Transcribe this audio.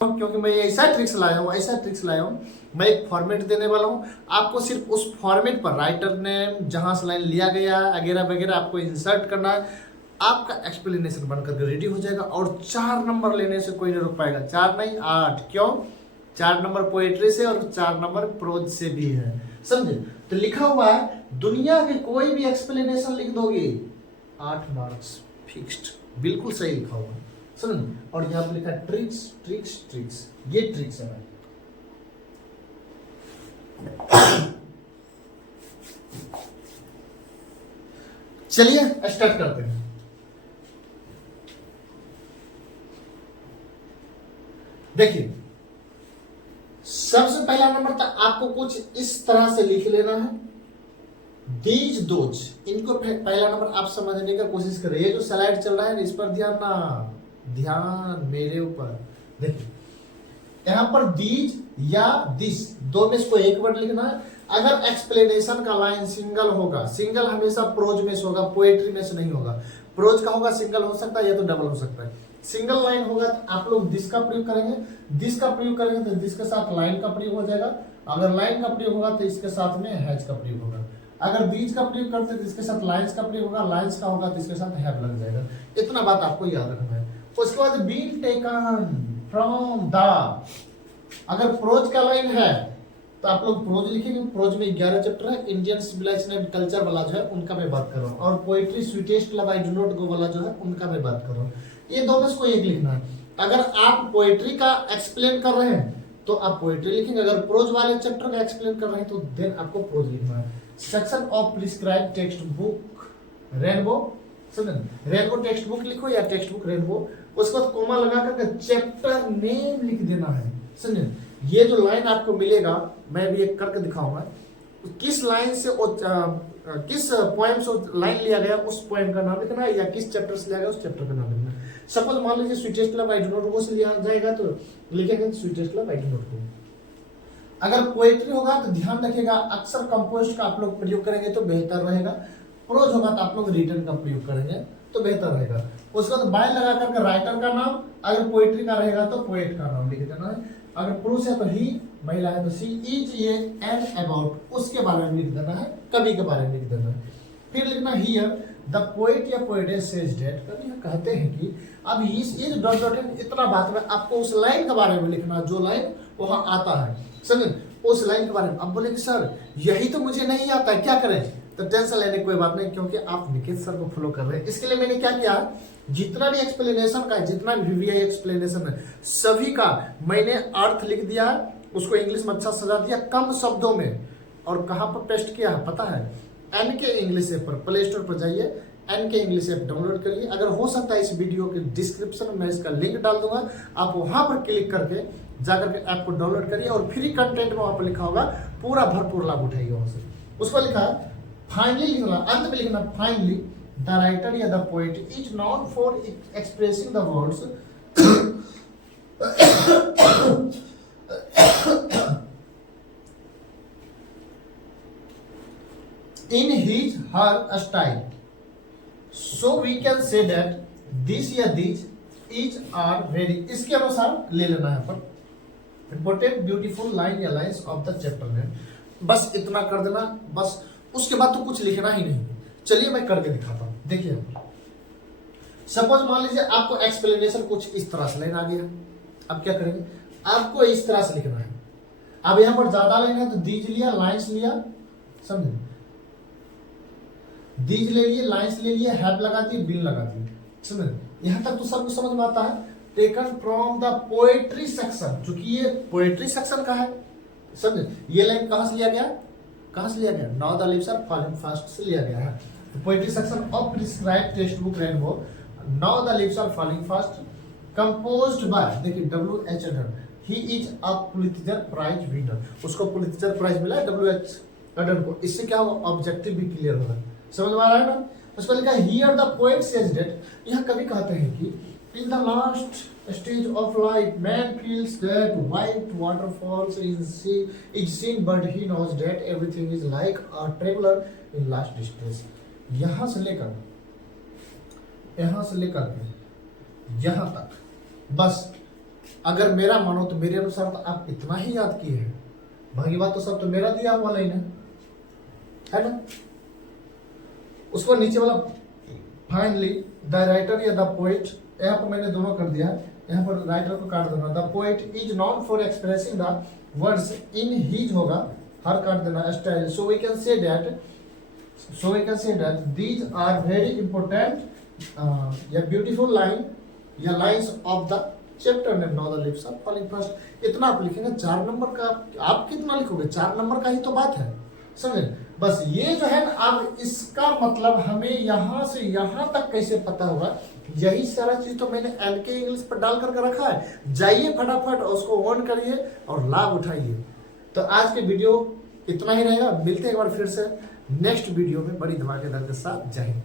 क्योंकि मैं ऐसा ट्रिक्स लाया हूँ। मैं एक फॉर्मेट देने वाला हूँ आपको, सिर्फ उस फॉर्मेट पर राइटर नेम जहाँ से लाइन लिया गया वगैरह वगैरह आपको इंसर्ट करना है, आपका एक्सप्लेनेशन बनकर रेडी हो जाएगा। और 4 नंबर लेने से कोई नहीं रोक पाएगा, 4 नहीं 8। क्यों? 4 नंबर पोएट्री से और 4 नंबर प्रोज से भी है, समझे? तो लिखा हुआ है दुनिया के कोई भी एक्सप्लेनेशन लिख दोगे 8 मार्क्स फिक्स्ड, बिल्कुल सही लिखा हुआ है, समझ? और यहाँ पे लिखा ट्रिक्स ट्रिक्स ट्रिक्स, ये ट्रिक्स है भाई। चलिए स्टार्ट करते हैं। देखिए सबसे पहला नंबर था, आपको कुछ इस तरह से लिख लेना है, दीज दोज, इनको पहला नंबर आप समझने का कोशिश करें। ये जो स्लाइड चल रहा है इस पर ध्यान ना, ध्यान मेरे ऊपर। देखिए यहां पर दीज या दिस दो में इसको एक वर्ड लिखना है। अगर एक्सप्लेनेशन का लाइन सिंगल होगा, सिंगल हमेशा प्रोज में से होगा, पोएट्री में से नहीं होगा। प्रोज का होगा सिंगल हो सकता है या तो डबल हो सकता है। सिंगल लाइन होगा तो आप लोग दिस का प्रयोग करेंगे, दिस का प्रयोग करेंगे तो दिस के साथ लाइन का प्रयोग हो जाएगा। अगर लाइन का प्रयोग होगा तो इसके साथ में हैज का प्रयोग होगा। अगर दीज का प्रयोग करते हैं तो इसके साथ लाइन्स का प्रयोग होगा, लाइन्स का होगा तो इसके साथ हैव लग जाएगा। इतना बात आपको याद रखना है। उसके बाद बीन टेकन फ्रॉम द, अगर प्रोज का लाइन है तो आप लोग प्रोज लिखेंगे। प्रोज में 11 चैप्टर है, इंडियन सिविलाइजेशन एंड कल्चर वाला जो है उनका मैं बात कर रहा हूँ, और poetry sweetest love I do not go वाला जो है उनका मैं बात कर रहा हूँ। ये दो में से एक लिखना है। अगर आप पोएट्री का एक्सप्लेन कर रहे हैं तो आप पोएट्री लिखेंगे, अगर प्रोज वाले चैप्टर का एक्सप्लेन कर रहे हैं तो देन आपको प्रोज लिखना है। Section of prescribe text book rainbow, समझ? रेनबो टेक्स्ट बुक लिखो या टेक्स्ट बुक रेनबो, उसके बाद कोमा लगा करके चैप्टर नेम लिख देना है, समझे? ये जो लाइन आपको मिलेगा मैं भी एक करके दिखाऊंगा, किस लाइन से किस पोएम से लाइन लिया गया उस पोएम का नाम लिखना है, या किस चैप्टर से लिया गया उस चैप्टर का नाम लिखना है। सपोज मान लीजिए sweetest love I do not go से लिया जाएगा तो लिखेंगे sweetest love I do not go. अगर पोएट्री होगा तो ध्यान रखिएगा अक्सर कंपोस्ट का आप लोग प्रयोग करेंगे तो बेहतर रहेगा। प्रोज होगा तो आप लोग रिटर्न का प्रयोग करेंगे तो बेहतर रहेगा। उसके बाद बाय लगा करके राइटर का नाम, अगर पोएट्री का रहेगा तो पोएट का नाम लिख देना है। अगर पुरुष है तो ही, महिला है तो सी, इज, ये, एंड, अबाउट उसके बारे में लिख देना है, कवि के बारे में लिख देना है। फिर लिखना हियर द पोएट या पोएटेस सेज दैट, कवि कहते हैं कि अब इज डॉट डॉट इतना बात में आपको उस लाइन के बारे में लिखना जो लाइन वहां आता है, समझे? उस लाइन के बारे में। अब बोले कि सर यही तो मुझे नहीं आता है, क्या करें? तो टेंशन लेने की कोई बात नहीं, क्योंकि आप निकेत सर को फॉलो कर रहे हैं। इसके लिए मैंने क्या किया, जितना भी एक्सप्लेनेशन का है, जितना भी वीवीआई एक्सप्लेनेशन है, सभी का मैंने अर्थ लिख दिया, उसको इंग्लिश में अच्छा सजा दिया कम शब्दों में। और कहाँ पर पेस्ट किया है पता है? NK इंग्लिश ऐप पर, प्ले स्टोर पर जाइए, NK इंग्लिश ऐप डाउनलोड करिए। अगर हो सकता है इस वीडियो के डिस्क्रिप्शन में इसका लिंक डाल दूंगा, आप वहां पर क्लिक करके जाकर के ऐप को डाउनलोड करिए, और फ्री कंटेंट में वहां पर लिखा होगा, पूरा भरपूर लाभ उठाइए वहां से। उस पर लिखा है फाइनली लिखना, अंत में लिखना फाइनली द राइटर या the poet is known for expressing the words in his her style, so we can say that this या these each are very, इसके अनुसार ले लेना है पर important beautiful line या lines of the chapter में, बस इतना कर देना बस। उसके बाद तो कुछ लिखना ही नहीं। चलिए मैं करके दिखाता हूं। देखिए सपोज मान लीजिए आपको एक्सप्लेनेशन कुछ इस तरह से लाइन आ गया, अब क्या करेंगे, आपको इस तरह से लिखना है। अब यहां पर ज्यादा लाइन है तो दीज लिया, लाइन्स लिया, समझे? दीज ले लिए, लाइन्स ले लिए, हैव लगा दी, बिल लगा दी, समझे? यहां तक तो सबको समझ में आता है। Taken from the poetry section, चूंकि ये पोएट्री सेक्शन का है, समझे? ये लाइन कहां से लिया गया, कहां से लिया गया? Now the leaves are falling fast से लिया गया है। तो poetry section of prescribed text book rainbow, now the leaves are falling fast, composed by, देखिए WH Auden, he is a Pulitzer prize winner, उसको पुलित्जर प्राइज मिला है WH अडर को। इससे क्या होगा, ऑब्जेक्टिव भी क्लियर होगा, समझ में आ रहा है ना? उसको लिखा here the poet says that, यहां कवि कहते हैं कि in the last stage of life man feels that white waterfalls is seen, but he knows that everything is like a traveler in last distance। यहां से लेकर के यहां तक बस अगर मेरा मानो तो मेरे अनुसार तो आप इतना ही याद किए हैं, बाकी बात तो सब तो मेरा दिया हुआ लाइन है ना। उसको नीचे वाला फाइनली द राइटर या द पोएट, यहाँ पर मैंने दोनों कर दिया, यहाँ पर राइटर को काट देना, the poet is known for expressing the words in his होगा, हर काट देना style. So we can say that these are very important या ब्यूटीफुल लाइन या lines of the chapter name now the leaves are falling fast. इतना आप लिखेंगे, 4 number का आप कितना लिखोगे, 4 नंबर का ही तो बात है, समझे। बस ये जो है ना, अब इसका मतलब हमें यहाँ से यहाँ तक कैसे पता होगा, यही सारा चीज तो मैंने एलके इंग्लिश पर डाल करके रखा है। जाइए फटाफट और उसको ऑन करिए और लाभ उठाइए। तो आज के वीडियो इतना ही रहेगा, मिलते हैं एक बार फिर से नेक्स्ट वीडियो में बड़ी धमाकेदार के साथ। जय हिंद।